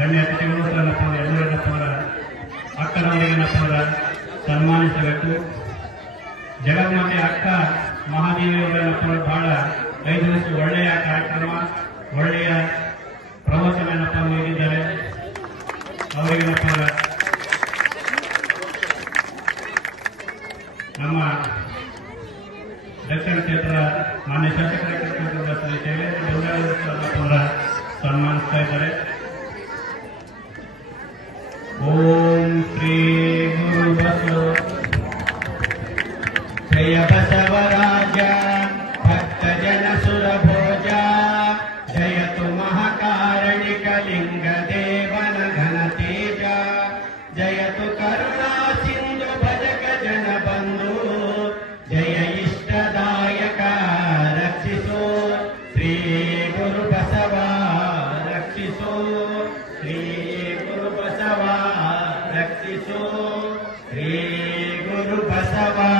ಗಣ್ಯ ಅತಿಥಿಗಳು ಏನಪ್ಪ ಅಂದ್ರೆ ಎಲ್ಲರೂ ಏನಪ್ಪ ಅಂದ್ರೆ ಅಕ್ಕನವರಿಗೆ ಏನಪ್ಪ ಸನ್ಮಾನಿಸಬೇಕು. ಜಗನ್ಮಾತೆ ಅಕ್ಕ ಮಹಾದೇವಿಯವರು ಏನಪ್ಪ ಅಂದ್ರೆ ಬಹಳ ಐದು ದಿವಸ ಒಳ್ಳೆಯ ಕಾರ್ಯಕ್ರಮ, ಒಳ್ಳೆಯ ಪ್ರವಚನ ಏನಪ್ಪ ಅಂದ್ರೆ ನೀಡಿದ್ದಾರೆ. ಅವರಿಗೇನಪ್ಪ ಅಂದ್ರೆ ನಮ್ಮ ದಕ್ಷಿಣ ಕ್ಷೇತ್ರ ಮಾನ್ಯ ಶಾಸಕರ ಕ್ಷೇತ್ರದ ಸದಸ್ಯರೇ ಅವರ ಸನ್ಮಾನಿಸ್ತಾ ಇದ್ದಾರೆ. ॐ श्री गुरुभो श्रय जयतु महाकारणिकलिङ्गेवन जयतु करुणा भजग जन जय इष्ट रक्षिसो। श्री हे गुरुबसवा